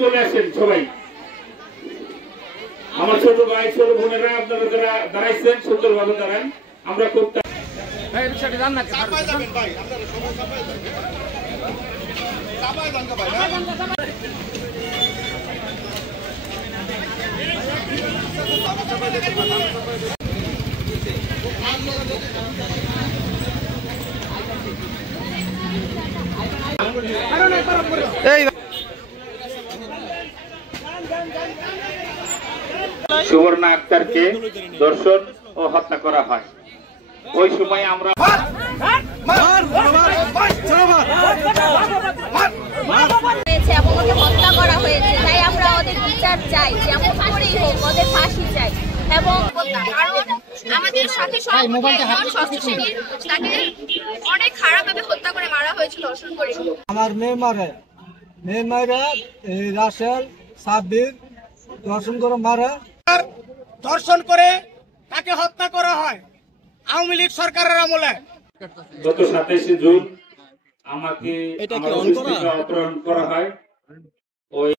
চলে আসেন সবাই, আমার ছোট ভাই ছোট বোনেরা আপনারা যারা দাঁড়াইছেন সুন্দরভাবে দাঁড়ান। আমরা খুব সুবর্ণা আক্তারকে ধর্ষণ ও হত্যা করা হয়। ওই সময় আমরা হত্যা করা হয়েছে, তাই আমরা ওদের বিচার চাই, যেমন করেই হোক ওদের ফাঁসি চাই। এবং আমাদের সাথে তাকে অনেক খারাপভাবে হত্যা করে মারা হয়েছিল, ধর্ষণ করে। আমার মেয়েমারা রাসেল সাব্বির ধর্ষণ করে মারা, ধর্ষণ করে তাকে হত্যা করা হয় আওয়ামী লীগ সরকারের আমলে। গত 27 জুন আমাকে অপহরণ করা হয়।